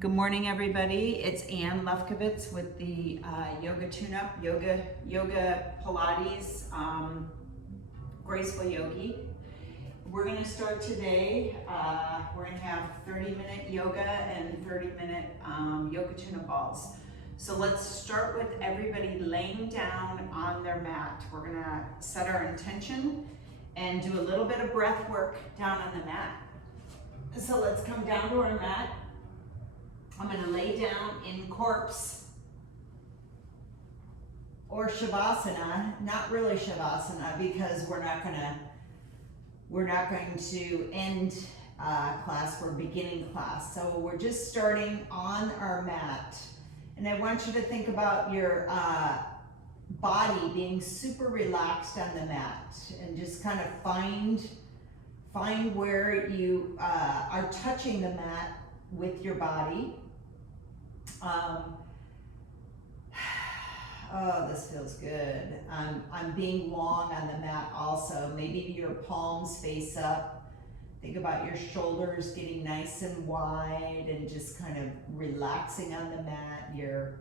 Good morning, everybody. It's Ann Lefkovits with the Yoga Tune-Up, Yoga Pilates, Graceful Yogi. We're going to start today. We're going to have 30-minute yoga and 30-minute yoga tune-up balls. So let's start with everybody laying down on their mat. We're going to set our intention and do a little bit of breath work down on the mat. So let's come down to our mat. I'm going to lay down in corpse or shavasana, not really shavasana because we're not going to end class, we're beginning class. So we're just starting on our mat. And I want you to think about your body being super relaxed on the mat and just kind of find where you are touching the mat with your body. Oh, this feels good. I'm being long on the mat also. Maybe your palms face up. Think about your shoulders getting nice and wide and just kind of relaxing on the mat. Your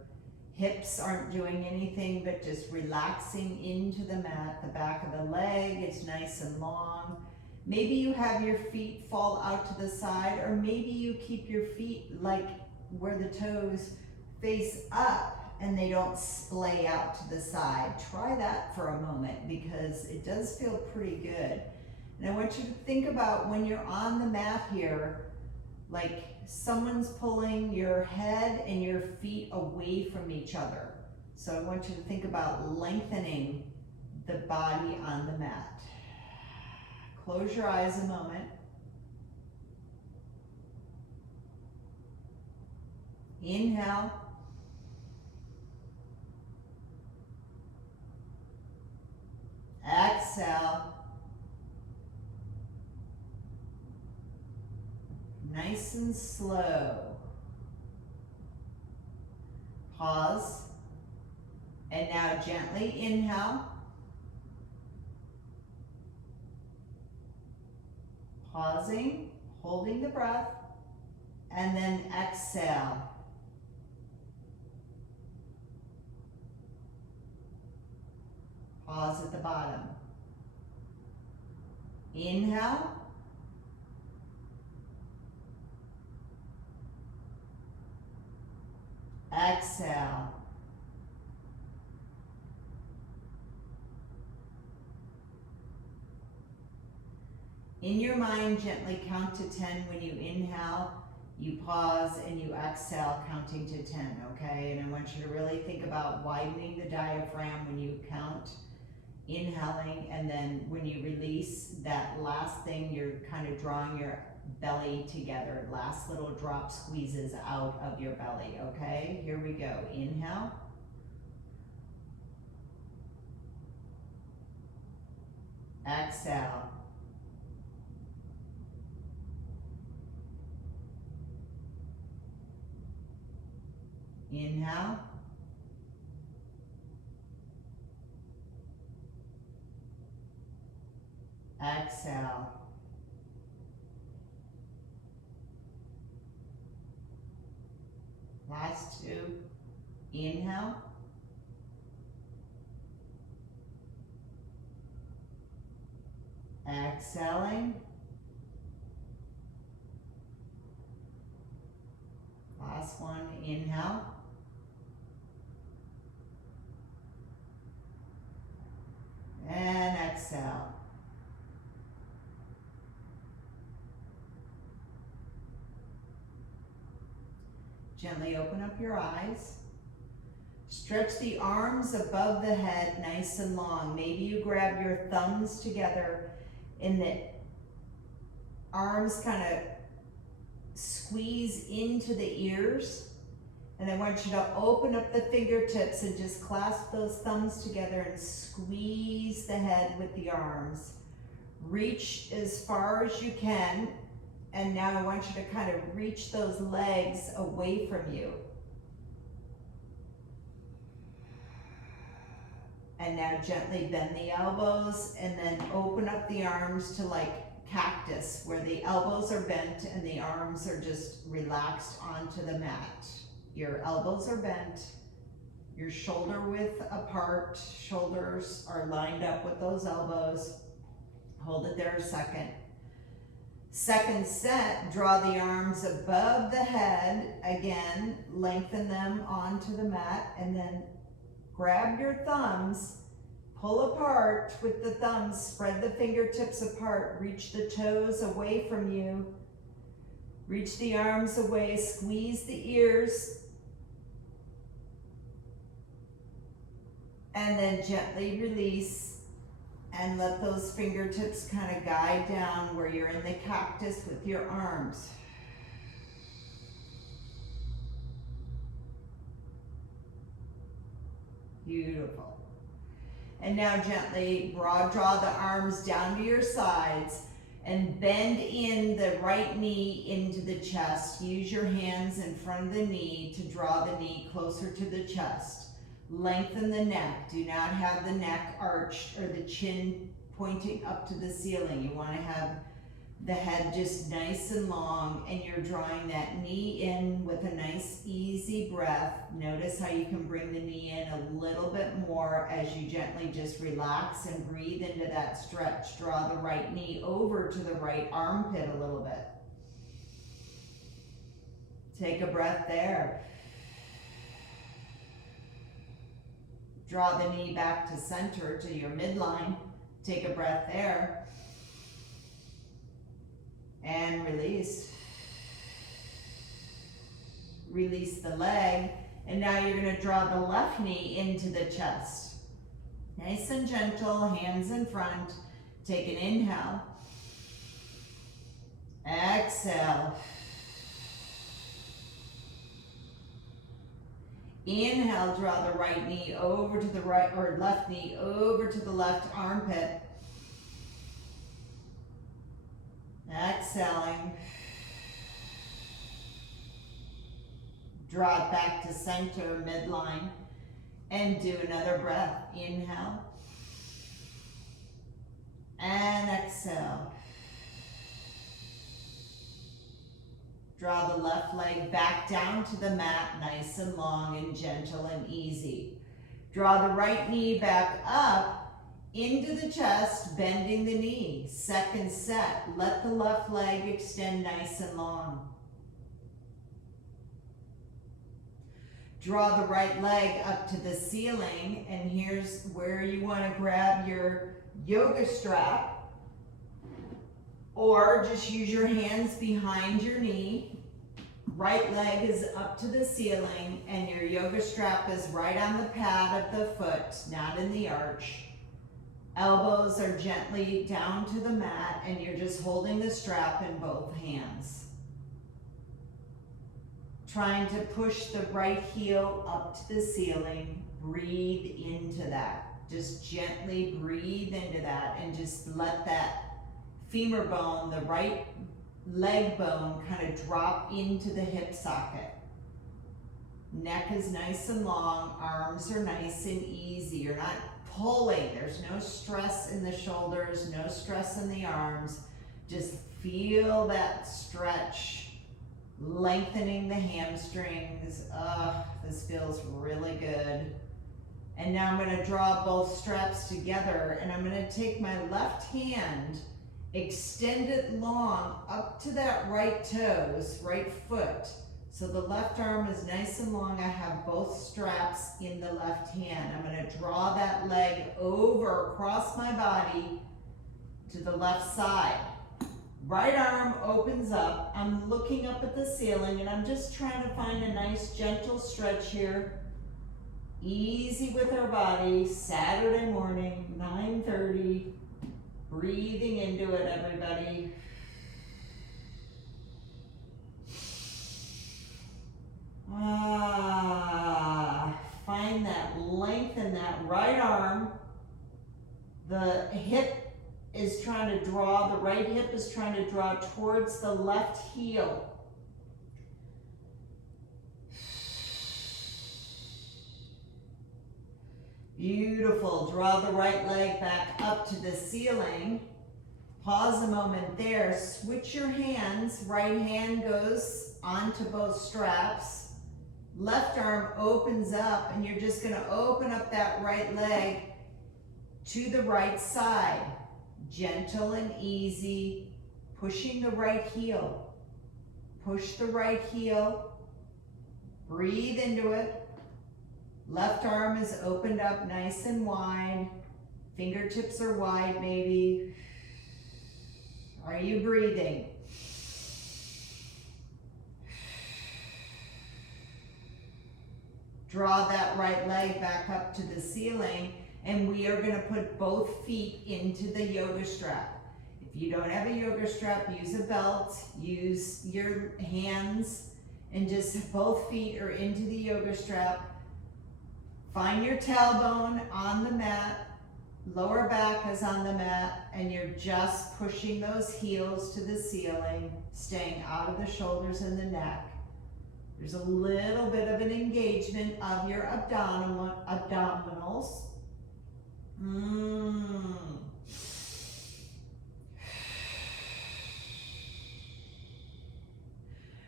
hips aren't doing anything but just relaxing into the mat. The back of the leg is nice and long. Maybe you have your feet fall out to the side, or maybe you keep your feet like where the toes face up and they don't splay out to the side. Try that for a moment because it does feel pretty good. And I want you to think about when you're on the mat here, like someone's pulling your head and your feet away from each other. So I want you to think about lengthening the body on the mat. Close your eyes a moment. Inhale. Exhale. Nice and slow. Pause. And now gently inhale. Pausing, holding the breath, and then exhale. Pause at the bottom. Inhale. Exhale. In your mind, gently count to 10 when you inhale. You pause and you exhale, counting to 10, okay? And I want you to really think about widening the diaphragm when you count, inhaling, and then when you release that last thing, you're kind of drawing your belly together. Last little drop squeezes out of your belly, okay? Here we go. Inhale. Exhale. Inhale. Exhale. Last two. Inhale. Exhaling. Last one. Inhale. And exhale. Gently open up your eyes. Stretch the arms above the head nice and long. Maybe you grab your thumbs together and the arms kind of squeeze into the ears. And I want you to open up the fingertips and just clasp those thumbs together and squeeze the head with the arms. Reach as far as you can. And now I want you to kind of reach those legs away from you. And now gently bend the elbows and then open up the arms to like cactus, where the elbows are bent and the arms are just relaxed onto the mat. Your elbows are bent, your shoulder width apart, shoulders are lined up with those elbows. Hold it there a second. Second set, draw the arms above the head. Again, lengthen them onto the mat, and then grab your thumbs, pull apart with the thumbs, spread the fingertips apart, reach the toes away from you, reach the arms away, squeeze the ears, and then gently release. And let those fingertips kind of guide down where you're in the cactus with your arms. Beautiful. And now gently draw the arms down to your sides and bend in the right knee into the chest. Use your hands in front of the knee to draw the knee closer to the chest. Lengthen the neck. Do not have the neck arched or the chin pointing up to the ceiling. You want to have the head just nice and long, and you're drawing that knee in with a nice easy breath. Notice how you can bring the knee in a little bit more as you gently just relax and breathe into that stretch. Draw the right knee over to the right armpit a little bit. Take a breath there. Draw the knee back to center, to your midline. Take a breath there. And release. Release the leg. And now you're going to draw the left knee into the chest. Nice and gentle, hands in front. Take an inhale. Exhale. Inhale, draw the right knee over to the right, or left knee over to the left armpit. Exhaling. Draw it back to center, midline, and do another breath. Inhale. And exhale. Draw the left leg back down to the mat, nice and long and gentle and easy. Draw the right knee back up into the chest, bending the knee. Second set, let the left leg extend nice and long. Draw the right leg up to the ceiling, and here's where you want to grab your yoga strap. Or just use your hands behind your knee. Right leg is up to the ceiling, and your yoga strap is right on the pad of the foot, not in the arch. Elbows are gently down to the mat, and you're just holding the strap in both hands. Trying to push the right heel up to the ceiling. Breathe into that. Just gently breathe into that, and just let that femur bone, the right leg bone, kind of drop into the hip socket. Neck is nice and long, arms are nice and easy. You're not pulling, there's no stress in the shoulders, no stress in the arms. Just feel that stretch, lengthening the hamstrings. This feels really good. And now I'm going to draw both straps together, and I'm going to take my left hand, extend it long up to that right toes, right foot. So the left arm is nice and long. I have both straps in the left hand. I'm going to draw that leg over across my body to the left side. Right arm opens up. I'm looking up at the ceiling, and I'm just trying to find a nice gentle stretch here. Easy with our body. Saturday morning, 9:30. Breathing into it, everybody. Find that length in that right arm. The hip is trying to draw, the right hip is trying to draw towards the left heel. Beautiful. Draw the right leg back up to the ceiling. Pause a moment there. Switch your hands. Right hand goes onto both straps. Left arm opens up, and you're just going to open up that right leg to the right side. Gentle and easy, pushing the right heel. Push the right heel. Breathe into it. Left arm is opened up nice and wide. Fingertips are wide maybe. Are you breathing? Draw that right leg back up to the ceiling, and we are going to put both feet into the yoga strap. If you don't have a yoga strap, use a belt, use your hands, and just both feet are into the yoga strap. Find your tailbone on the mat, lower back is on the mat, and you're just pushing those heels to the ceiling, staying out of the shoulders and the neck. There's a little bit of an engagement of your abdominals.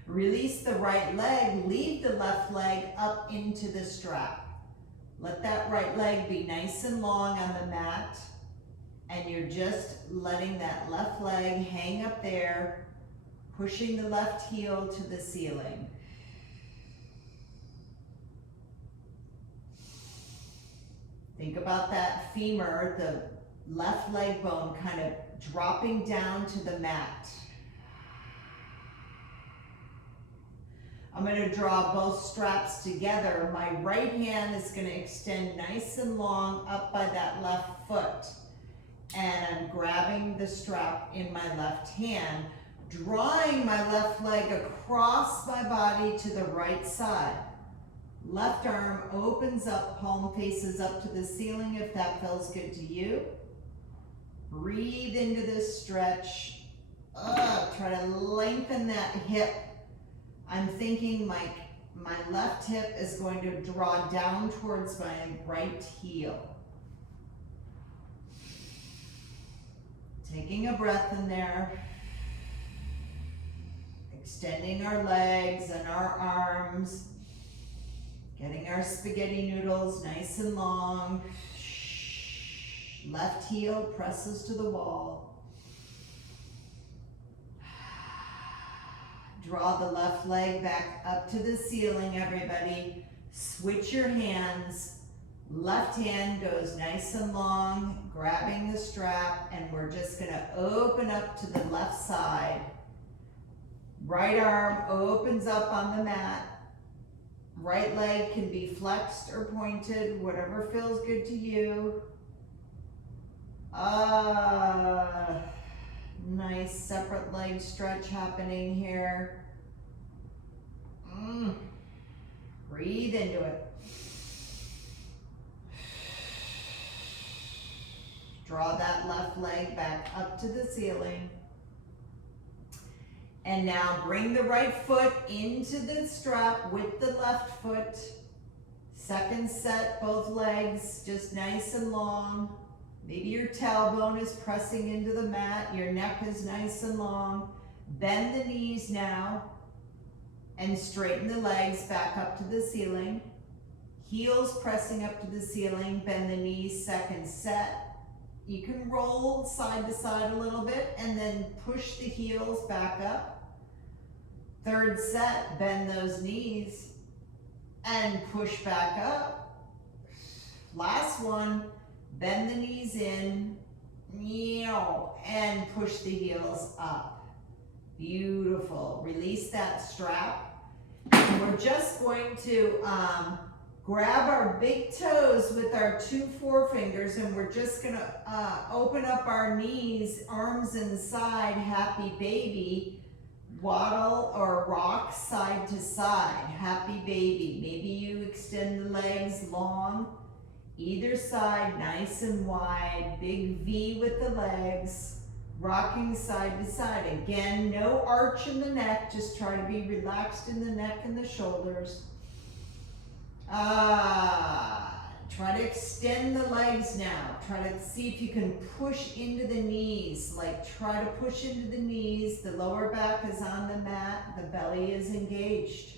Release the right leg, leave the left leg up into the strap. Let that right leg be nice and long on the mat, and you're just letting that left leg hang up there, pushing the left heel to the ceiling. Think about that femur, the left leg bone kind of dropping down to the mat. I'm going to draw both straps together. My right hand is going to extend nice and long up by that left foot. And I'm grabbing the strap in my left hand, drawing my left leg across my body to the right side. Left arm opens up, palm faces up to the ceiling if that feels good to you. Breathe into this stretch. Try to lengthen that hip. I'm thinking my left hip is going to draw down towards my right heel. Taking a breath in there. Extending our legs and our arms. Getting our spaghetti noodles nice and long. Left heel presses to the wall. Draw the left leg back up to the ceiling, everybody. Switch your hands. Left hand goes nice and long, grabbing the strap, and we're just going to open up to the left side. Right arm opens up on the mat. Right leg can be flexed or pointed, whatever feels good to you. Nice separate leg stretch happening here. Breathe into it. Draw that left leg back up to the ceiling. And now bring the right foot into the strap with the left foot. Second set, both legs just nice and long. Maybe your tailbone is pressing into the mat. Your neck is nice and long. Bend the knees now and straighten the legs back up to the ceiling. Heels pressing up to the ceiling. Bend the knees, second set. You can roll side to side a little bit and then push the heels back up. Third set, bend those knees and push back up. Last one, bend the knees in and push the heels up. Beautiful. Release that strap. And we're just going to grab our big toes with our 2 forefingers, and we're just going to open up our knees, arms inside, happy baby. Waddle or rock side to side, happy baby. Maybe you extend the legs long, either side, nice and wide, big V with the legs, rocking side to side. Again, no arch in the neck, just try to be relaxed in the neck and the shoulders. Try to extend the legs now. Try to see if you can push into the knees. Like try to push into the knees. The lower back is on the mat. The belly is engaged.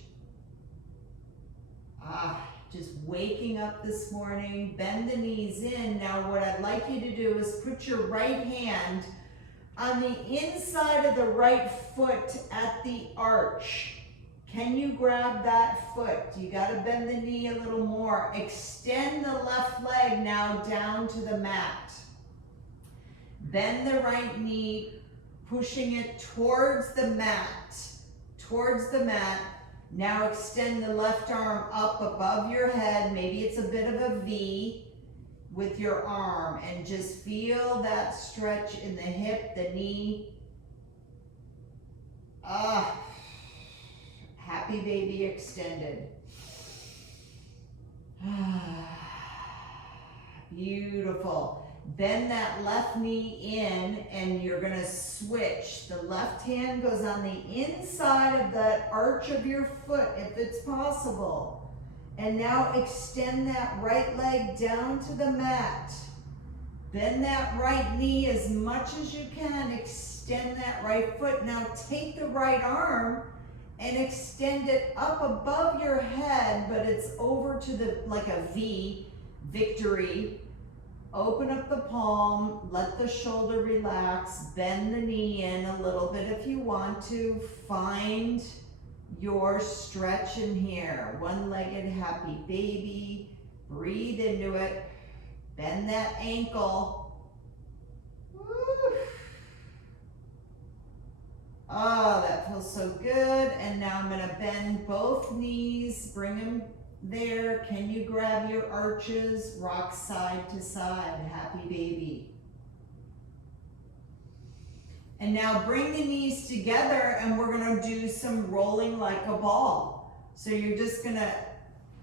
Just waking up this morning. Bend the knees in. Now what I'd like you to do is put your right hand on the inside of the right foot at the arch. Can you grab that foot? You got to bend the knee a little more. Extend the left leg now down to the mat. Bend the right knee, pushing it towards the mat. Towards the mat. Now extend the left arm up above your head. Maybe it's a bit of a V with your arm. And just feel that stretch in the hip, the knee. Happy baby extended. Beautiful. Bend that left knee in and you're gonna switch. The left hand goes on the inside of that arch of your foot if it's possible. And now extend that right leg down to the mat. Bend that right knee as much as you can. Extend that right foot. Now take the right arm and extend it up above your head, but it's over to the, like a V, victory. Open up the palm, let the shoulder relax, bend the knee in a little bit if you want to. Find your stretch in here. One-legged happy baby. Breathe into it. Bend that ankle. Woo. Oh, that feels so good. And now I'm gonna bend both knees, bring them there. Can you grab your arches? Rock side to side, happy baby. And now bring the knees together and we're gonna do some rolling like a ball. So you're just gonna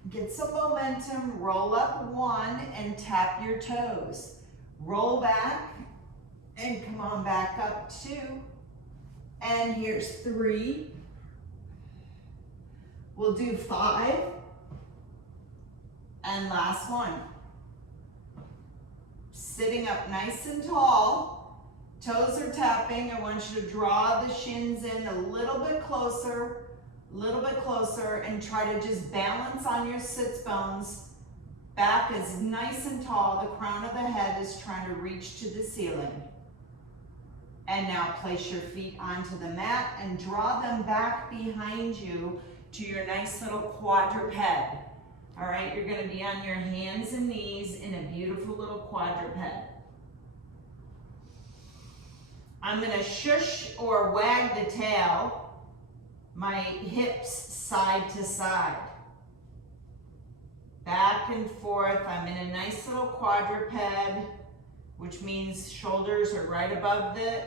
get some momentum, roll up one and tap your toes. Roll back and come on back up two. And here's three. We'll do 5. And last one. Sitting up nice and tall. Toes are tapping. I want you to draw the shins in a little bit closer, and try to just balance on your sits bones. Back is nice and tall. The crown of the head is trying to reach to the ceiling. And now place your feet onto the mat and draw them back behind you to your nice little quadruped. All right, you're gonna be on your hands and knees in a beautiful little quadruped. I'm gonna shush or wag the tail, my hips side to side. Back and forth, I'm in a nice little quadruped, which means shoulders are right above the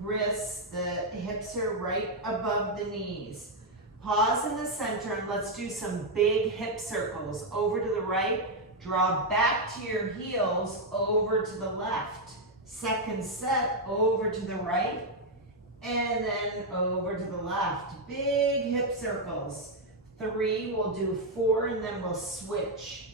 wrists, the hips are right above the knees. Pause in the center and let's do some big hip circles. Over to the right, draw back to your heels, over to the left. Second set, over to the right, and then over to the left. Big hip circles. 3, we'll do 4, and then we'll switch.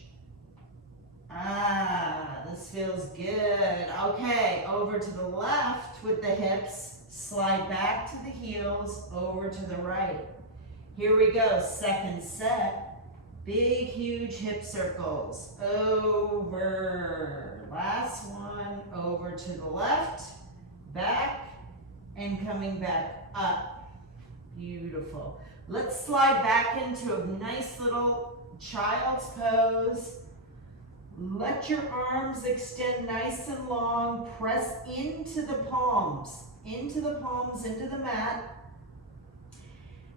This feels good. Okay, over to the left with the hips, slide back to the heels, over to the right. Here we go, second set. Big, huge hip circles. Over. Last one, over to the left, back, and coming back up. Beautiful. Let's slide back into a nice little child's pose. Let your arms extend nice and long. Press into the palms, into the mat.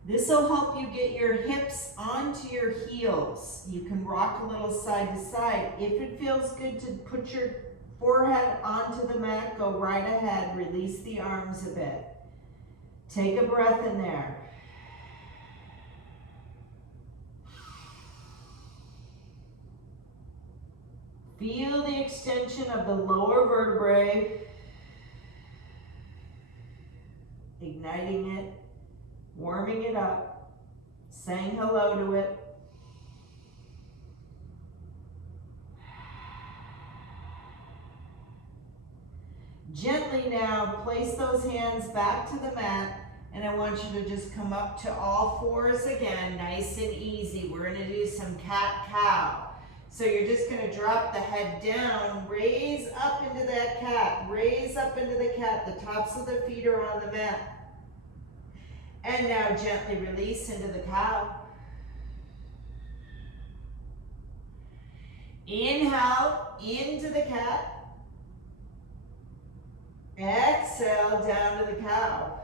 This will help you get your hips onto your heels. You can rock a little side to side. If it feels good to put your forehead onto the mat, go right ahead. Release the arms a bit. Take a breath in there. Feel the extension of the lower vertebrae. Igniting it. Warming it up, saying hello to it. gently now place those hands back to the mat, and I want you to just come up to all fours again, nice and easy. We're gonna do some cat-cow. So you're just gonna drop the head down, raise up into that cat, raise up into the cat. The tops of the feet are on the mat. And now gently release into the cow. Inhale into the cat. Exhale down to the cow.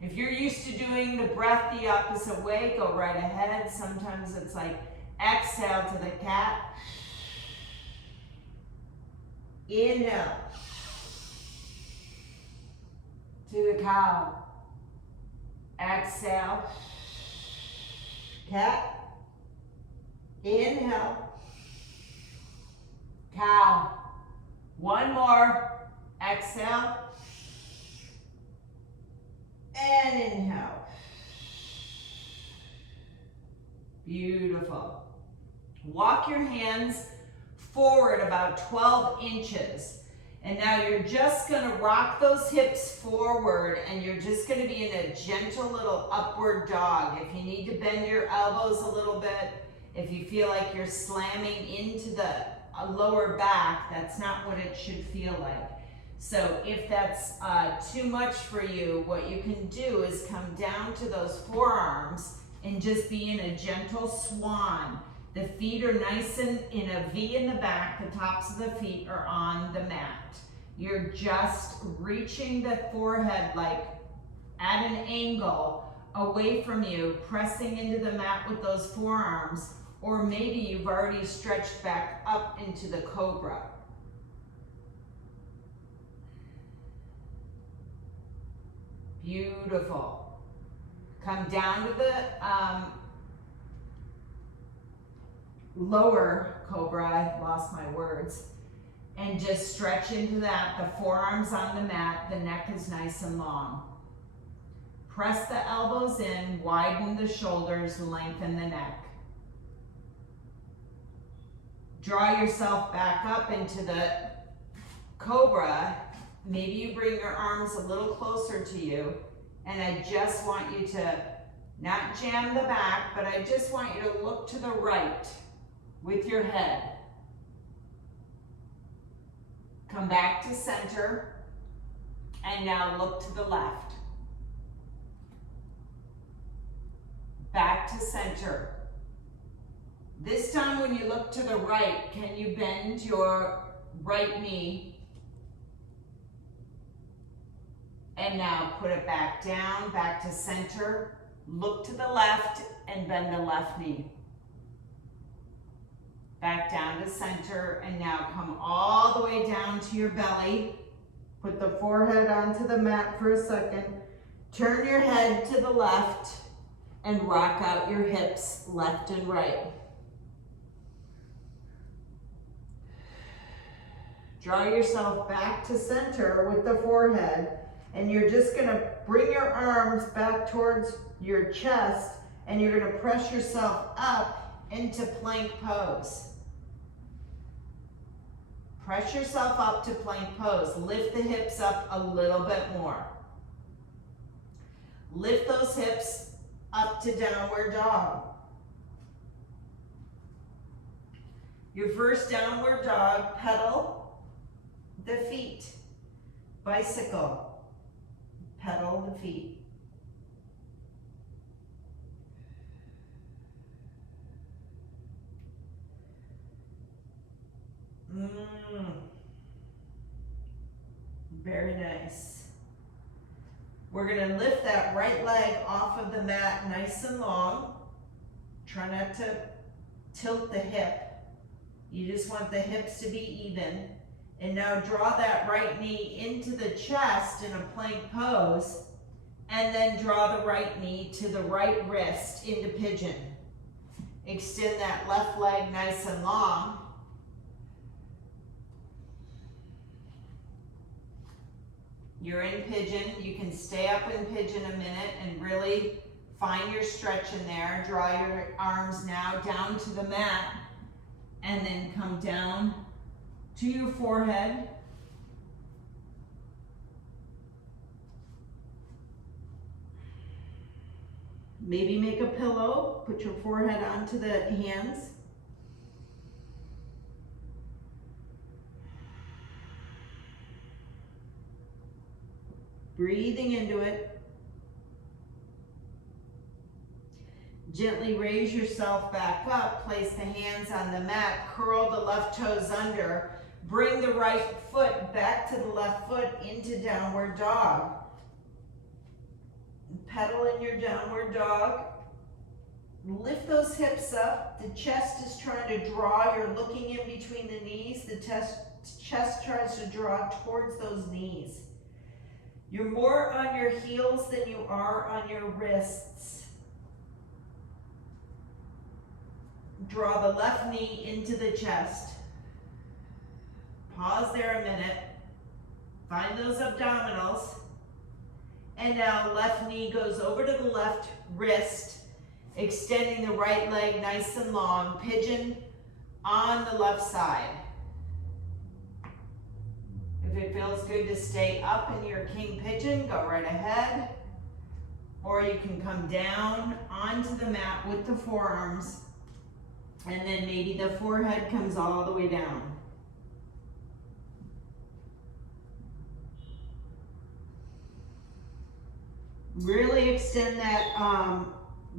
If you're used to doing the breath the opposite way, go right ahead. Sometimes it's like exhale to the cat. Inhale to the cow. Exhale. Cat. Inhale. Cow. One more. Exhale. And inhale. Beautiful. Walk your hands forward about 12 inches. And now you're just gonna rock those hips forward, and you're just gonna be in a gentle little upward dog. If you need to bend your elbows a little bit, if you feel like you're slamming into the lower back, that's not what it should feel like. So if that's too much for you, what you can do is come down to those forearms and just be in a gentle swan. The feet are nice and in a V in the back. The tops of the feet are on the mat. You're just reaching the forehead like at an angle away from you, pressing into the mat with those forearms, or maybe you've already stretched back up into the cobra. Beautiful. Come down to the lower cobra, I lost my words, and just stretch into that. The forearms on the mat, the neck is nice and long. Press the elbows in, widen the shoulders, lengthen the neck. Draw yourself back up into the cobra. Maybe you bring your arms a little closer to you, and I just want you to not jam the back, but I just want you to look to the right with your head. Come back to center, and now look to the left. Back to center. This time when you look to the right, can you bend your right knee? And now put it back down, back to center. Look to the left and bend the left knee. Back down to center, and now come all the way down to your belly. Put the forehead onto the mat for a second. Turn your head to the left and rock out your hips left and right. Draw yourself back to center with the forehead, and you're just gonna bring your arms back towards your chest, and you're gonna press yourself up into plank pose. Press yourself up to plank pose. Lift the hips up a little bit more. Lift those hips up to downward dog. Your first downward dog, pedal the feet. Bicycle, pedal the feet. Very nice. We're gonna lift that right leg off of the mat nice and long. Try not to tilt the hip. You just want the hips to be even. And now draw that right knee into the chest in a plank pose, and then draw the right knee to the right wrist into pigeon. Extend that left leg nice and long. You're in pigeon. You can stay up in pigeon a minute and really find your stretch in there. Draw your arms now down to the mat, and then come down to your forehead. Maybe make a pillow, put your forehead onto the hands. Breathing into it. Gently raise yourself back up, place the hands on the mat, curl the left toes under, bring the right foot back to the left foot into downward dog. Pedal in your downward dog. Lift those hips up. The chest is trying to draw. You're looking in between the knees. The chest tries to draw towards those knees. You're more on your heels than you are on your wrists. Draw the left knee into the chest. Pause there a minute. Find those abdominals. And now left knee goes over to the left wrist, extending the right leg nice and long. Pigeon on the left side. If it feels good to stay up in your king pigeon, go right ahead. Or you can come down onto the mat with the forearms, and then maybe the forehead comes all the way down. Really extend that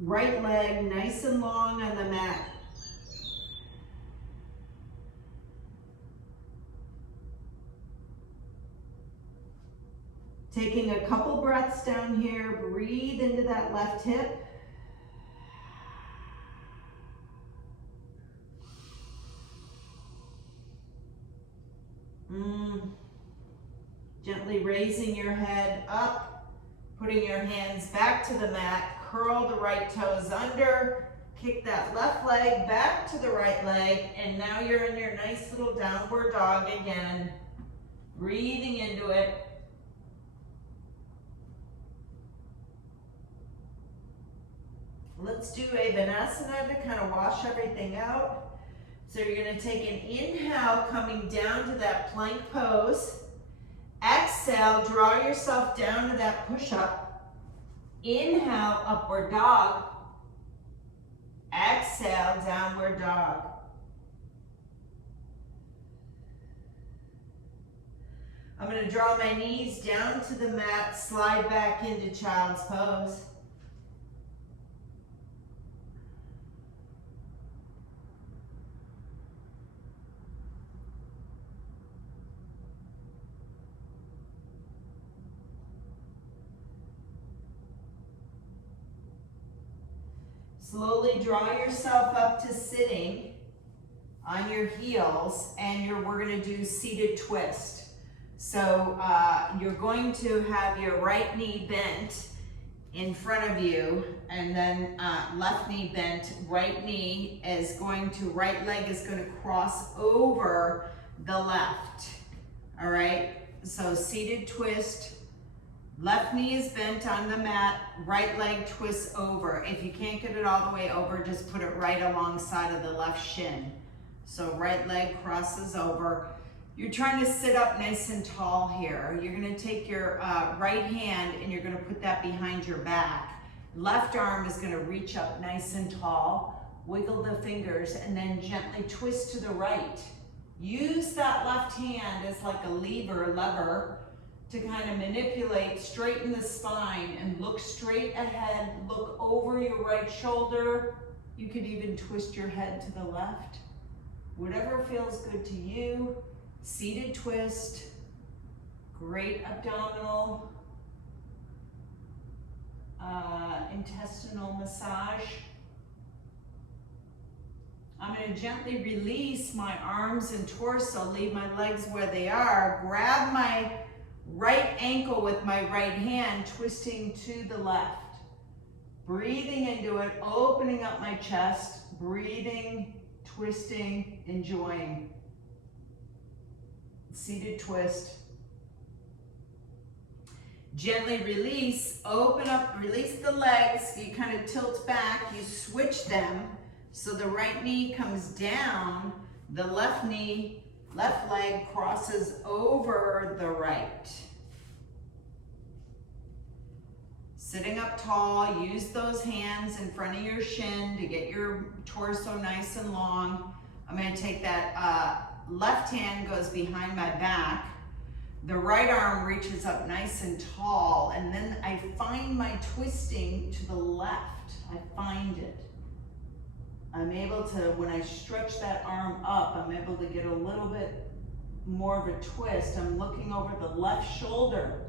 right leg nice and long on the mat. Taking a couple breaths down here, breathe into that left hip. Gently raising your head up, putting your hands back to the mat, curl the right toes under, kick that left leg back to the right leg, and now you're in your nice little downward dog again, breathing into it. Let's do a Vinasana to kind of wash everything out. So you're going to take an inhale, coming down to that plank pose. Exhale, draw yourself down to that push-up. Inhale, upward dog. Exhale, downward dog. I'm going to draw my knees down to the mat, slide back into child's pose. Slowly draw yourself up to sitting on your heels, and we're going to do seated twist. So you're going to have your right knee bent in front of you, and then left knee bent. Right leg is going to cross over the left. All right, so seated twist. Left knee is bent on the mat, right leg twists over. If you can't get it all the way over, just put it right alongside of the left shin. So right leg crosses over. You're trying to sit up nice and tall here. You're gonna take your right hand and you're gonna put that behind your back. Left arm is gonna reach up nice and tall. Wiggle the fingers and then gently twist to the right. Use that left hand as like a lever to kind of manipulate, straighten the spine and look straight ahead, look over your right shoulder. You could even twist your head to the left. Whatever feels good to you. Seated twist, great abdominal, intestinal massage. I'm going to gently release my arms and torso, leave my legs where they are, grab my right ankle with my right hand, twisting to the left. Breathing into it, opening up my chest, breathing, twisting, enjoying. Seated twist. Gently release, open up, release the legs. You kind of tilt back, you switch them. So the right knee comes down, the left leg crosses over the right. Sitting up tall, use those hands in front of your shin to get your torso nice and long. I'm gonna take that left hand goes behind my back. The right arm reaches up nice and tall, and then I find my twisting to the left. I find it. I'm able to, when I stretch that arm up, I'm able to get a little bit more of a twist. I'm looking over the left shoulder.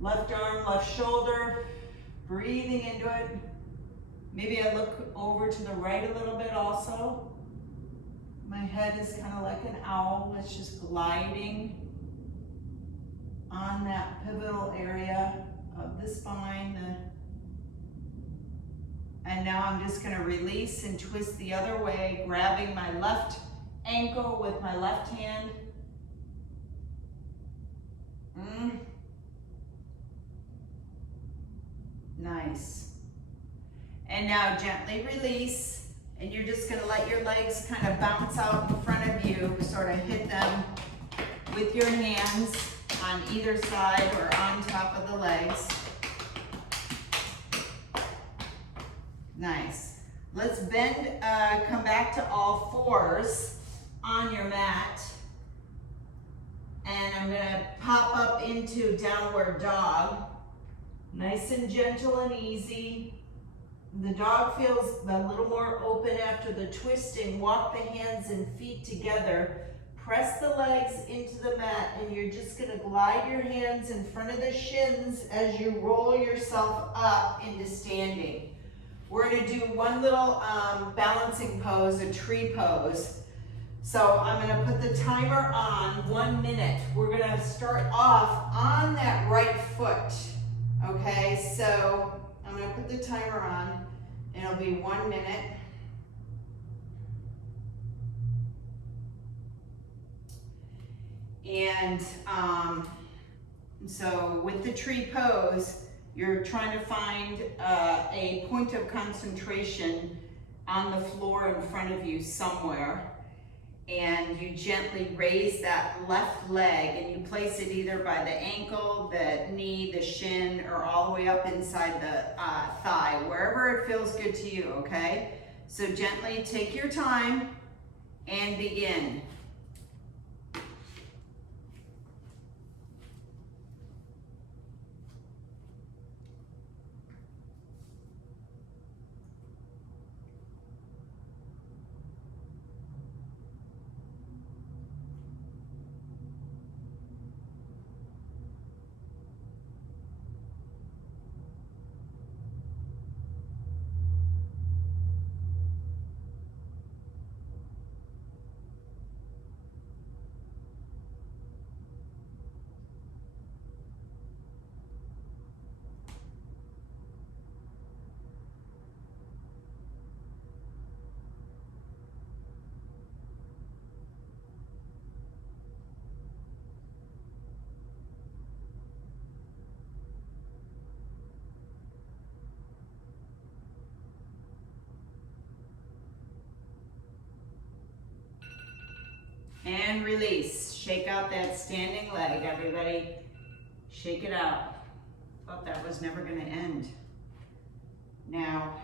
Left arm, left shoulder, breathing into it. Maybe I look over to the right a little bit also. My head is kind of like an owl. It's just gliding on that pivotal area of the spine. And now I'm just going to release and twist the other way, grabbing my left ankle with my left hand. Nice. And now gently release, and you're just going to let your legs kind of bounce out in front of you, sort of hit them with your hands on either side or on top of the legs. Nice. Let's bend, come back to all fours on your mat. And I'm gonna pop up into downward dog. Nice and gentle and easy. The dog feels a little more open after the twisting. Walk the hands and feet together. Press the legs into the mat, and you're just gonna glide your hands in front of the shins as you roll yourself up into standing. We're gonna do one little balancing pose, a tree pose. So I'm gonna put the timer on 1 minute. We're gonna start off on that right foot, okay? So I'm gonna put the timer on, and it'll be 1 minute. And so with the tree pose, you're trying to find a point of concentration on the floor in front of you somewhere. And you gently raise that left leg, and you place it either by the ankle, the knee, the shin, or all the way up inside the thigh, wherever it feels good to you, okay? So gently take your time and begin. And release. Shake out that standing leg, everybody. Shake it out. Thought that was never gonna end. Now,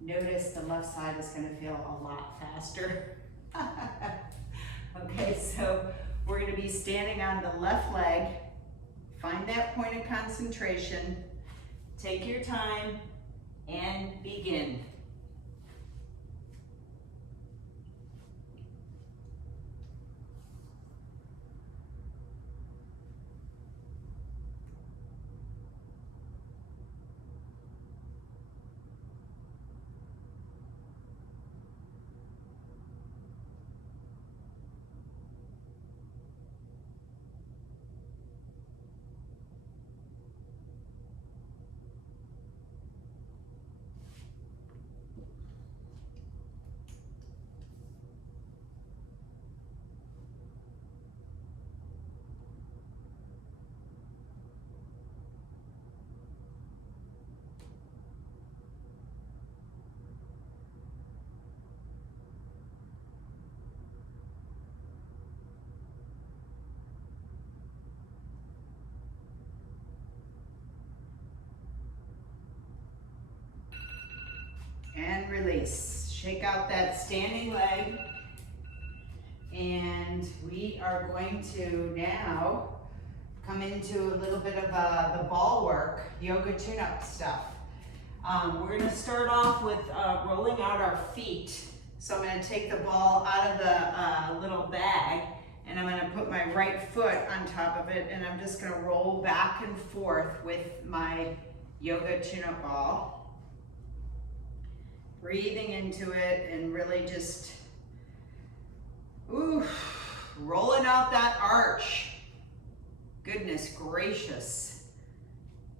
notice the left side is gonna feel a lot faster. Okay, so we're gonna be standing on the left leg. Find that point of concentration. Take your time and begin. and release. Shake out that standing leg. And we are going to now come into a little bit of the ball work, yoga tune-up stuff. We're going to start off with rolling out our feet. So I'm going to take the ball out of the little bag, and I'm going to put my right foot on top of it, and I'm just going to roll back and forth with my yoga tune-up ball. Breathing into it and really just, rolling out that arch. Goodness gracious.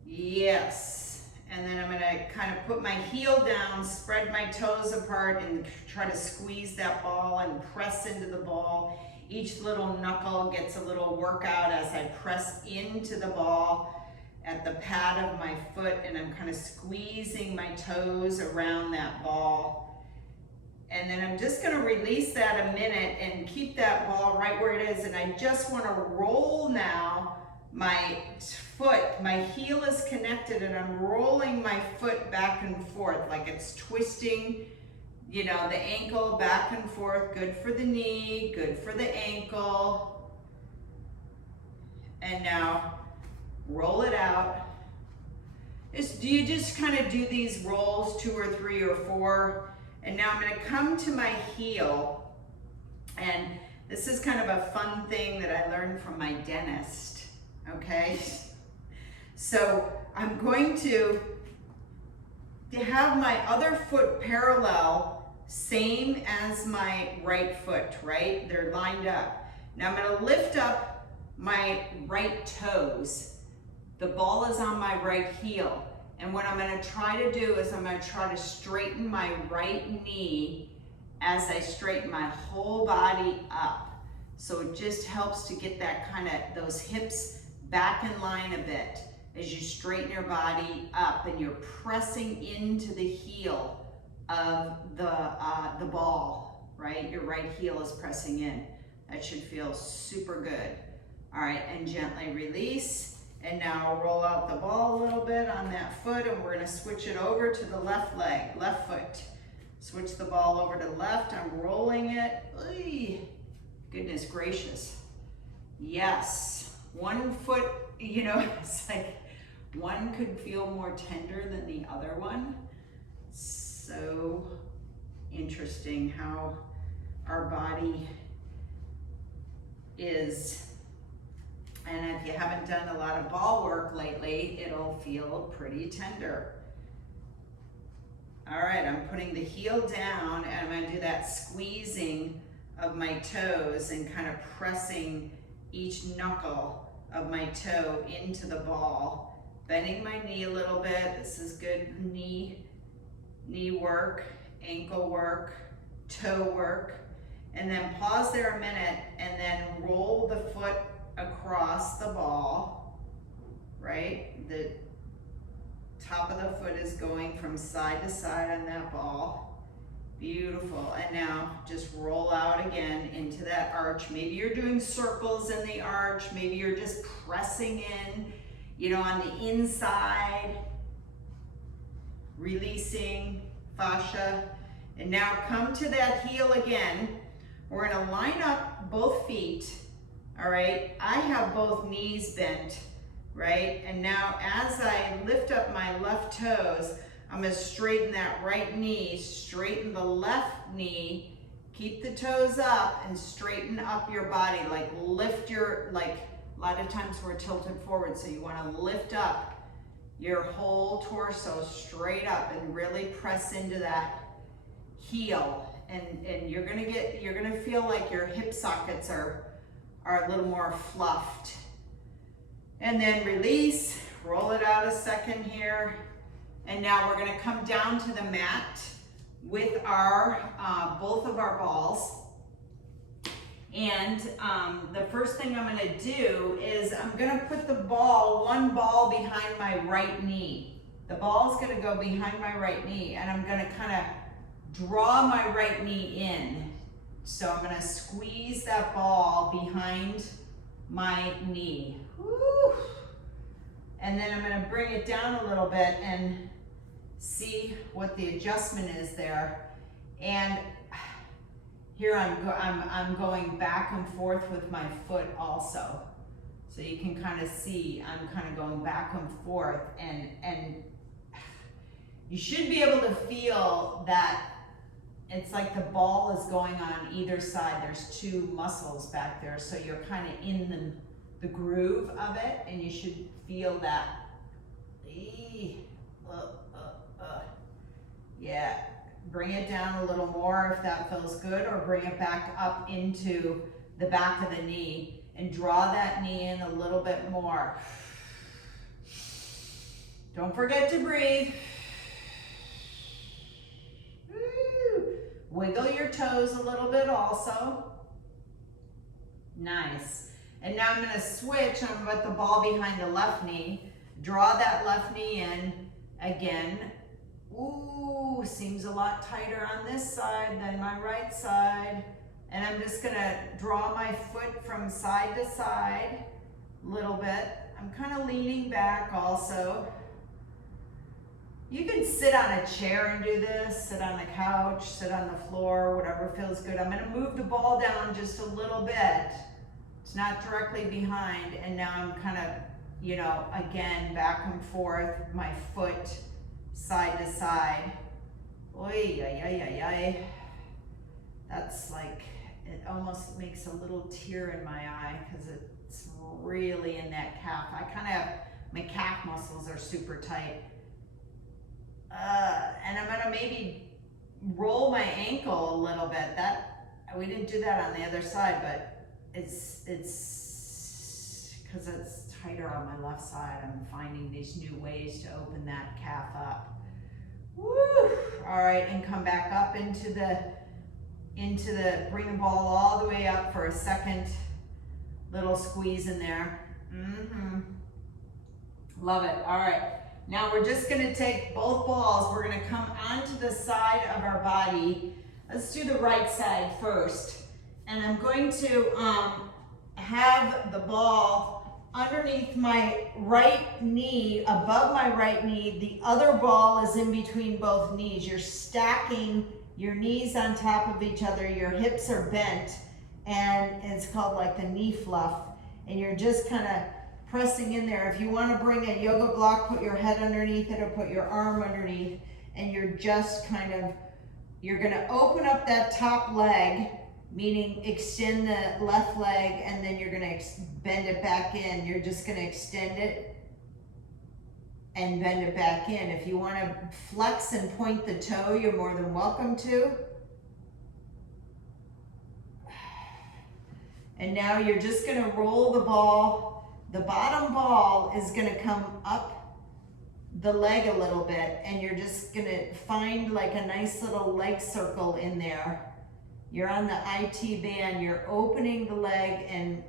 Yes. And then I'm gonna kind of put my heel down, spread my toes apart, and try to squeeze that ball and press into the ball. Each little knuckle gets a little workout as I press into the ball at the pad of my foot, and I'm kind of squeezing my toes around that ball. And then I'm just gonna release that a minute and keep that ball right where it is. And I just wanna roll now my foot, my heel is connected, and I'm rolling my foot back and forth like it's twisting, you know, the ankle back and forth. Good for the knee, good for the ankle. And now roll it out. You just kind of do these rolls, 2 or 3 or 4. And now I'm going to come to my heel, and this is kind of a fun thing that I learned from my dentist, okay? So I'm going to have my other foot parallel, same as my right foot, right? They're lined up. Now I'm going to lift up my right toes. The ball is on my right heel. And what I'm going to try to do is I'm going to try to straighten my right knee as I straighten my whole body up. So it just helps to get that kind of, those hips back in line a bit as you straighten your body up and you're pressing into the heel of the ball, right? Your right heel is pressing in. That should feel super good. All right, and gently release. And now I'll roll out the ball a little bit on that foot, and we're gonna switch it over to the left leg, left foot. Switch the ball over to the left, I'm rolling it. Oy. Goodness gracious. Yes, one foot, you know, it's like one could feel more tender than the other one. So interesting how our body is. And if you haven't done a lot of ball work lately, it'll feel pretty tender. All right, I'm putting the heel down, and I'm gonna do that squeezing of my toes and kind of pressing each knuckle of my toe into the ball. Bending my knee a little bit. This is good knee work, ankle work, toe work. And then pause there a minute, and then roll the foot across the ball, right? The top of the foot is going from side to side on that ball. Beautiful. And now just roll out again into that arch. Maybe you're doing circles in the arch. Maybe you're just pressing in, you know, on the inside, releasing fascia. And now come to that heel again. We're going to line up both feet. All right, I have both knees bent, right? And now as I lift up my left toes, I'm gonna straighten that right knee, straighten the left knee, keep the toes up and straighten up your body, like lift your, like a lot of times we're tilted forward, so you wanna lift up your whole torso straight up and really press into that heel. And you're gonna feel like your hip sockets are a little more fluffed. And then release, roll it out a second here. And now we're gonna come down to the mat with our, both of our balls. And the first thing I'm gonna do is I'm gonna put the ball, one ball behind my right knee. The ball's gonna go behind my right knee, and I'm gonna kind of draw my right knee in. So I'm gonna squeeze that ball behind my knee. Woo. And then I'm gonna bring it down a little bit and see what the adjustment is there. And here I'm going back and forth with my foot also. So you can kind of see I'm kind of going back and forth, and you should be able to feel that it's like the ball is going on either side. There's two muscles back there, so you're kind of in the groove of it, and you should feel that. Yeah, bring it down a little more if that feels good, or bring it back up into the back of the knee and draw that knee in a little bit more. Don't forget to breathe. Wiggle your toes a little bit also. Nice. And now I'm going to switch. I'm going to put the ball behind the left knee. Draw that left knee in again. Ooh, seems a lot tighter on this side than my right side. And I'm just going to draw my foot from side to side a little bit. I'm kind of leaning back also. You can sit on a chair and do this, sit on the couch, sit on the floor, whatever feels good. I'm going to move the ball down just a little bit. It's not directly behind, and now I'm kind of, you know, again, back and forth, my foot side to side. Oy, ay, ay, ay, ay. That's like, it almost makes a little tear in my eye because it's really in that calf. I kind of have, my calf muscles are super tight. And I'm gonna maybe roll my ankle a little bit. That, we didn't do that on the other side, but it's because it's tighter on my left side. I'm finding these new ways to open that calf up. Woo! All right, and come back up into the, bring the ball all the way up for a second little squeeze in there. Love it. All right. Now we're just going to take both balls. We're going to come onto the side of our body. Let's do the right side first. And I'm going to have the ball underneath my right knee, above my right knee. The other ball is in between both knees. You're stacking your knees on top of each other. Your hips are bent, and it's called like the knee fluff. And you're just kind of pressing in there. If you want to bring a yoga block, put your head underneath it or put your arm underneath, and you're just kind of, you're going to open up that top leg, meaning extend the left leg, and then you're going to bend it back in. You're just going to extend it and bend it back in. If you want to flex and point the toe, you're more than welcome to. And now you're just going to roll the ball. The bottom ball is going to come up the leg a little bit, and you're just going to find like a nice little leg circle in there. You're on the IT band, you're opening the leg and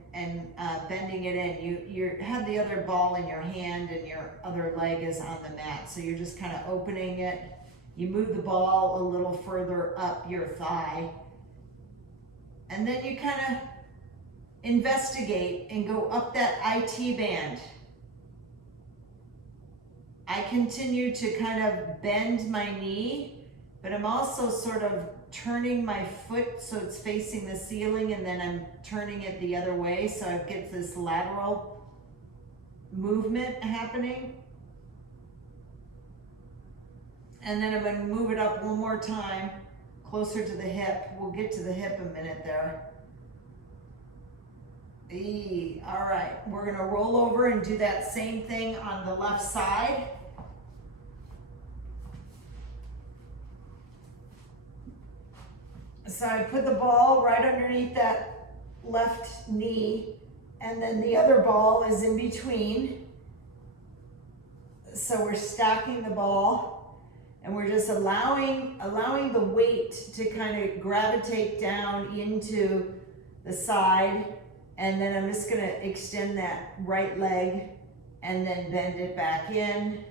bending it in. You have the other ball in your hand and your other leg is on the mat. So you're just kind of opening it. You move the ball a little further up your thigh. And then you kind of investigate and go up that IT band. I continue to kind of bend my knee, but I'm also sort of turning my foot so it's facing the ceiling, and then I'm turning it the other way so I get this lateral movement happening. And then I'm going to move it up one more time, closer to the hip. We'll get to the hip in a minute there. All right, we're going to roll over and do that same thing on the left side. So I put the ball right underneath that left knee, and then the other ball is in between. So we're stacking the ball, and we're just allowing the weight to kind of gravitate down into the side. And then I'm just going to extend that right leg and then bend it back in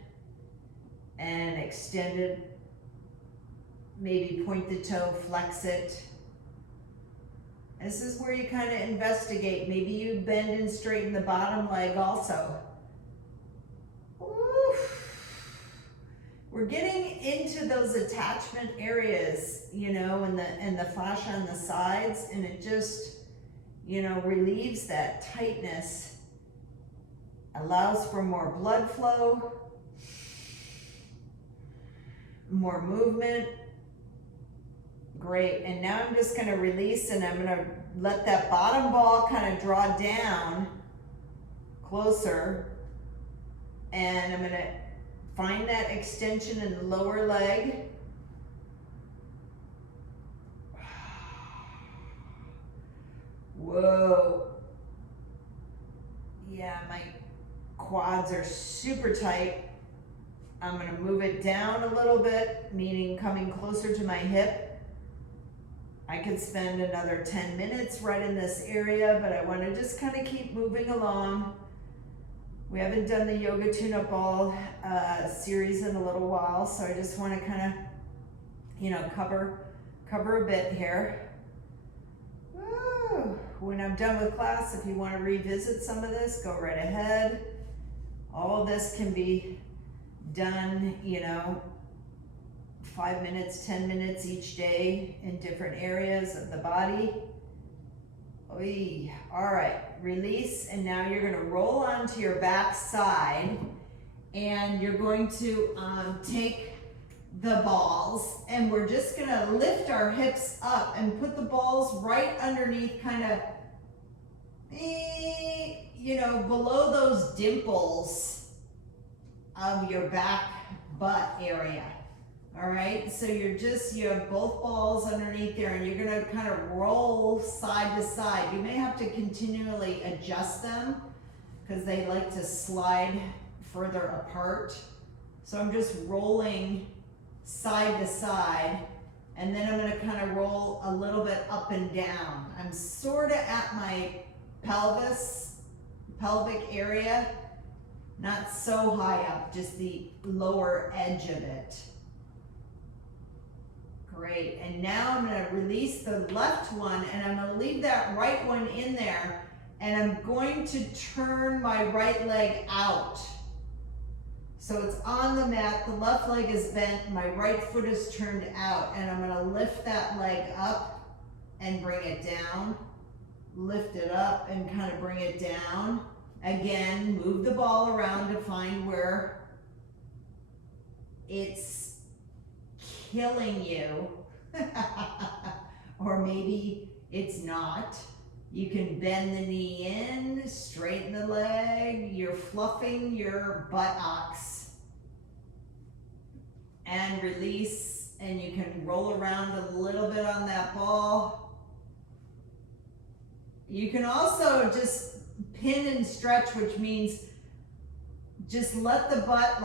and extend it. Maybe point the toe, flex it. This is where you kind of investigate. Maybe you bend and straighten the bottom leg also. Oof. we're getting into those attachment areas, you know, and the fascia on the sides, and it just, you know, relieves that tightness, allows for more blood flow, more movement. Great. And now I'm just going to release, and I'm going to let that bottom ball kind of draw down closer, and I'm going to find that extension in the lower leg. Whoa. Yeah, my quads are super tight. I'm going to move it down a little bit, meaning coming closer to my hip. I could spend another 10 minutes right in this area, but I want to just kind of keep moving along. We haven't done the yoga tune-up ball series in a little while, so I just want to kind of, you know, cover a bit here. Woo. When I'm done with class, if you want to revisit some of this, go right ahead. All of this can be done, you know, 5 minutes, 10 minutes each day in different areas of the body. Oy. All right, release, and now you're going to roll onto your back side, and you're going to take the balls, and we're just going to lift our hips up and put the balls right underneath, kind of, you know, below those dimples of your back butt area. All right, so you have both balls underneath there, and you're gonna kind of roll side to side. You may have to continually adjust them because they like to slide further apart. So I'm just rolling side to side, and then I'm gonna kind of roll a little bit up and down. I'm sort of at my pelvic area, not so high up, just the lower edge of it. Great, and now I'm going to release the left one, and I'm going to leave that right one in there, and I'm going to turn my right leg out. So it's on the mat, the left leg is bent, my right foot is turned out, and I'm going to lift that leg up and bring it down. Lift it up and kind of bring it down. Again, move the ball around to find where it's killing you. Or maybe it's not. You can bend the knee in, straighten the leg. You're fluffing your buttocks. And release, and you can roll around a little bit on that ball. You can also just pin and stretch, which means just let the butt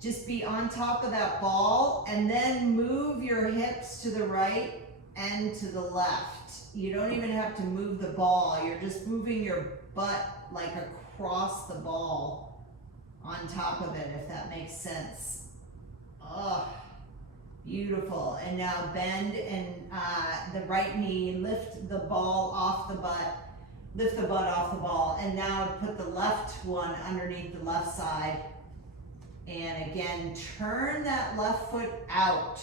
just be on top of that ball, and then move your hips to the right and to the left. You don't even have to move the ball. You're just moving your butt like across the ball on top of it, if that makes sense. Oh, beautiful. And now bend, and the right knee, lift the ball off the butt. Lift the butt off the ball, and now put the left one underneath the left side. And again, turn that left foot out,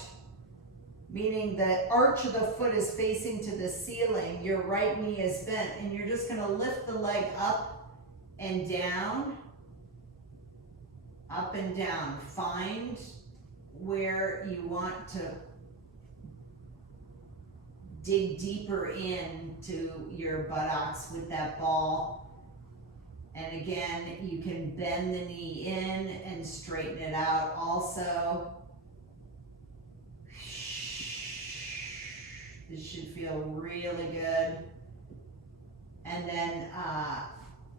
meaning the arch of the foot is facing to the ceiling. Your right knee is bent, and you're just going to lift the leg up and down, up and down. Find where you want to dig deeper into your buttocks with that ball. And again, you can bend the knee in and straighten it out also. This should feel really good. And then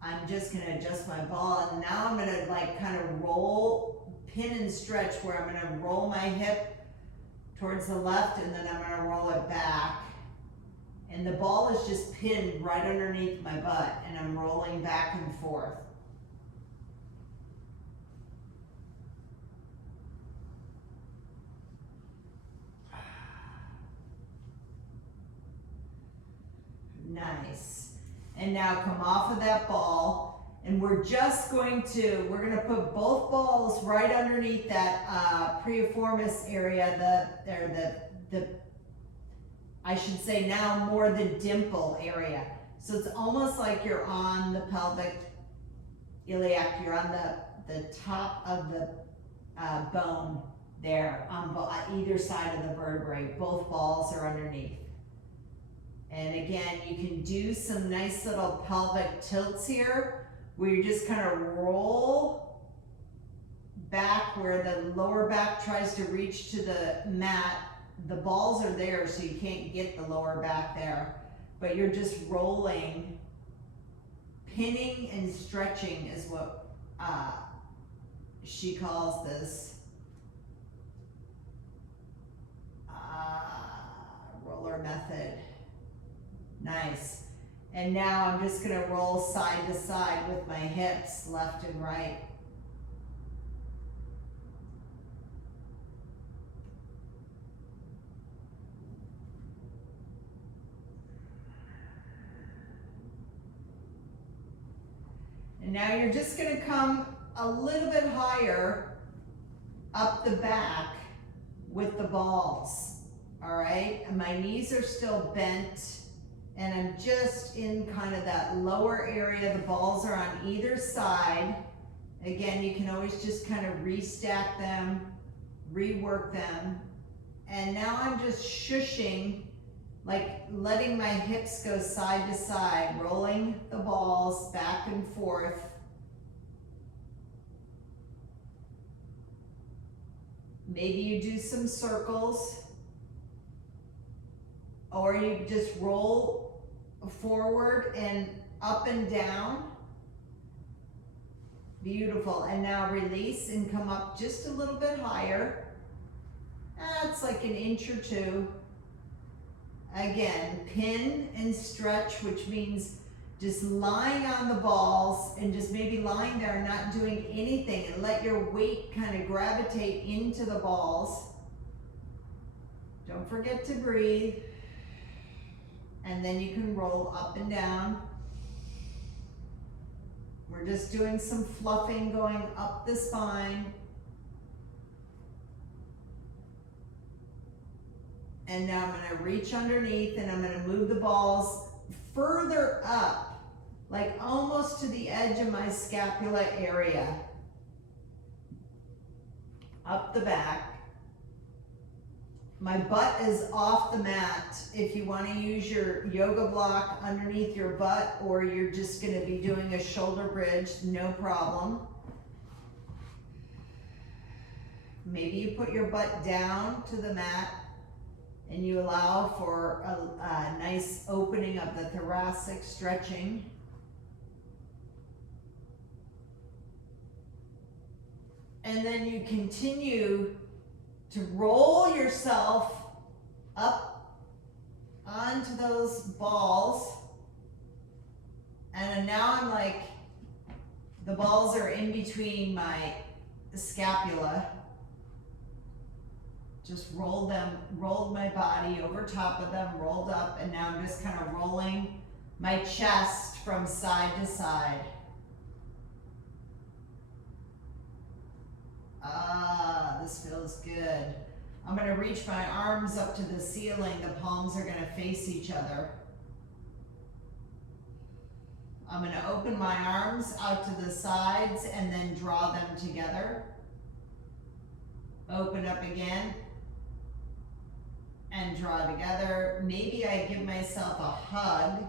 I'm just gonna adjust my ball, and now I'm gonna kind of roll, pin and stretch, where I'm gonna roll my hip towards the left, and then I'm gonna roll it back. And the ball is just pinned right underneath my butt, and I'm rolling back and forth. Nice. And now come off of that ball, And we're just going to, we're gonna put both balls right underneath that piriformis area, I should say now more the dimple area. So it's almost like you're on the pelvic iliac, you're on the top of the bone there on either side of the vertebrae. Both balls are underneath. And again, you can do some nice little pelvic tilts here, where you just kind of roll back where the lower back tries to reach to the mat. The balls are there, so you can't get the lower back there, but you're just rolling. Pinning and stretching is what she calls this. Roller method. Nice. And now I'm just gonna roll side to side with my hips, left and right. And now you're just gonna come a little bit higher up the back with the balls. All right, and my knees are still bent, and I'm just in kind of that lower area. The balls are on either side. Again, you can always just kind of restack them, rework them. And now I'm just shushing, like letting my hips go side to side, rolling the balls back and forth. Maybe you do some circles, or you just roll forward and up and down. Beautiful. And now release and come up just a little bit higher. It's like an inch or two. Again, pin and stretch, which means just lying on the balls and just maybe lying there and not doing anything, and let your weight kind of gravitate into the balls. Don't forget to breathe. And then you can roll up and down. We're just doing some fluffing going up the spine. And now I'm gonna reach underneath and I'm gonna move the balls further up, like almost to the edge of my scapula area. Up the back. My butt is off the mat. If you want to use your yoga block underneath your butt, or you're just going to be doing a shoulder bridge, no problem. Maybe you put your butt down to the mat and you allow for a nice opening of the thoracic stretching. And then you continue to roll yourself up onto those balls. And now I'm like, the balls are in between my scapula. Just rolled my body over top of them, rolled up, and now I'm just kind of rolling my chest from side to side. This feels good. I'm going to reach my arms up to the ceiling. The palms are going to face each other. I'm going to open my arms out to the sides and then draw them together. Open up again and draw together. Maybe I give myself a hug.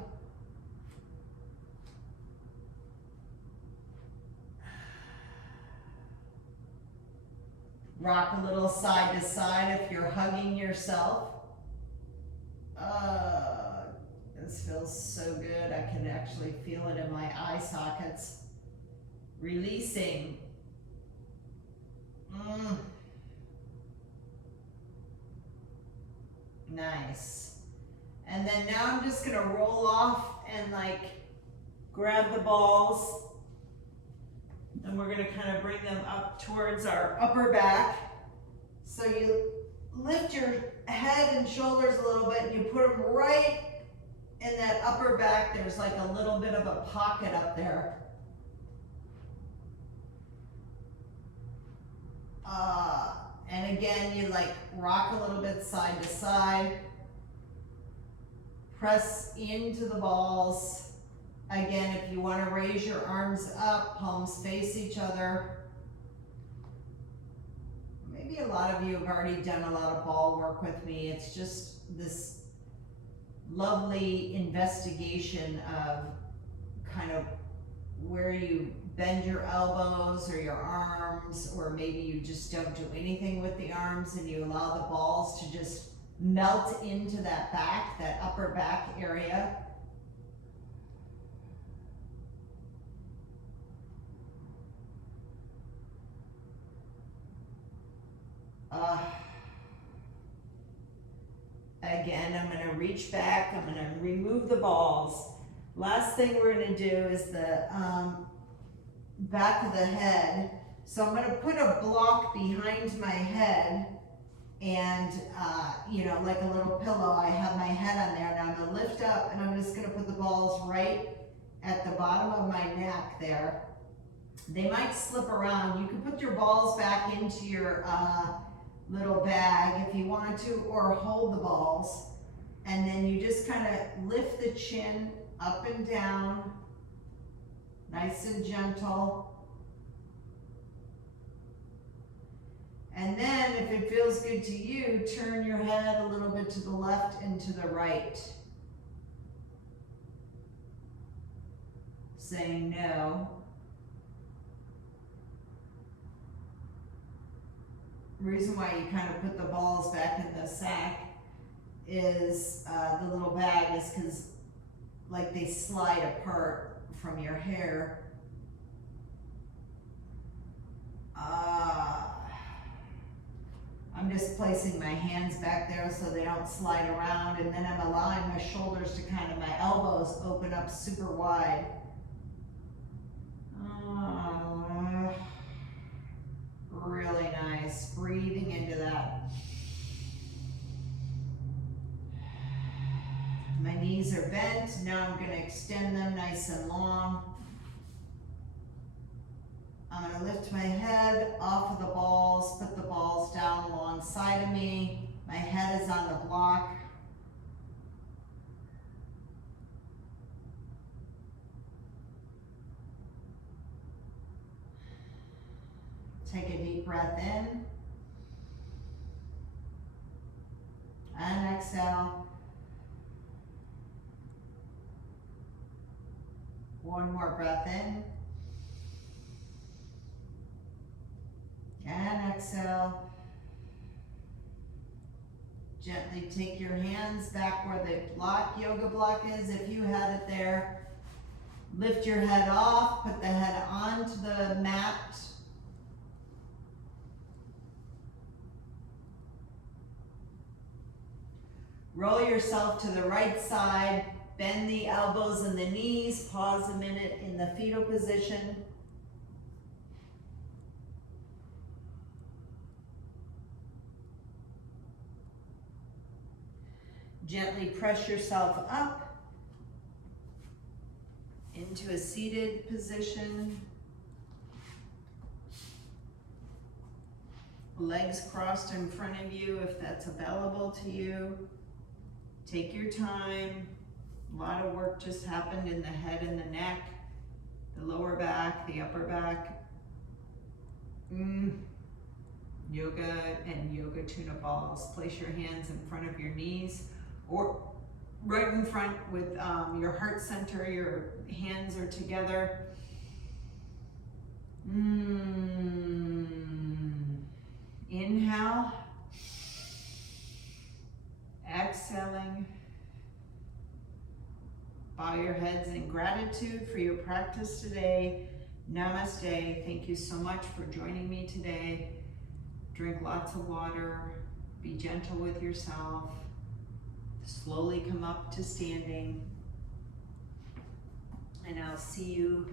Rock a little side to side if you're hugging yourself. This feels so good. I can actually feel it in my eye sockets. Releasing. Nice. And then now I'm just gonna roll off and like grab the balls, and we're gonna kind of bring them up towards our upper back. So you lift your head and shoulders a little bit and you put them right in that upper back. There's like a little bit of a pocket up there. And again, you like rock a little bit side to side. Press into the balls. Again, if you want to raise your arms up, palms face each other. Maybe a lot of you have already done a lot of ball work with me. It's just this lovely investigation of kind of where you bend your elbows or your arms, or maybe you just don't do anything with the arms and you allow the balls to just melt into that back, that upper back area. Again, I'm going to reach back, I'm going to remove the balls. Last thing we're going to do is the back of the head. So I'm going to put a block behind my head and, you know, like a little pillow, I have my head on there. Now I'm going to lift up and I'm just going to put the balls right at the bottom of my neck there. They might slip around. You can put your balls back into your little bag if you want to, or hold the balls. And then you just kind of lift the chin up and down, nice and gentle. And then if it feels good to you, turn your head a little bit to the left and to the right. Saying no. The reason why you kind of put the balls back in the sack is the little bag is because like they slide apart from your hair. I'm just placing my hands back there so they don't slide around, and then I'm allowing my shoulders to kind of, my elbows open up super wide. Really nice, breathing into that. My knees are bent, now I'm going to extend them nice and long. I'm going to lift my head off of the balls, put the balls down alongside of me. My head is on the block. Take a deep breath in. And exhale. One more breath in. And exhale. Gently take your hands back where the yoga block is, if you had it there. Lift your head off, put the head onto the mat. Roll yourself to the right side, bend the elbows and the knees, pause a minute in the fetal position. Gently press yourself up into a seated position. Legs crossed in front of you if that's available to you. Take your time. A lot of work just happened in the head and the neck, the lower back, the upper back. Yoga and yoga tune-up balls. Place your hands in front of your knees or right in front with your heart center. Your hands are together. Inhale. Exhaling. Bow your heads in gratitude for your practice today. Namaste. Thank you so much for joining me today. Drink lots of water. Be gentle with yourself. Slowly come up to standing. And I'll see you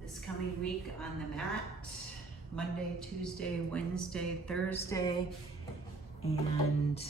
this coming week on the mat. Monday, Tuesday, Wednesday, Thursday. And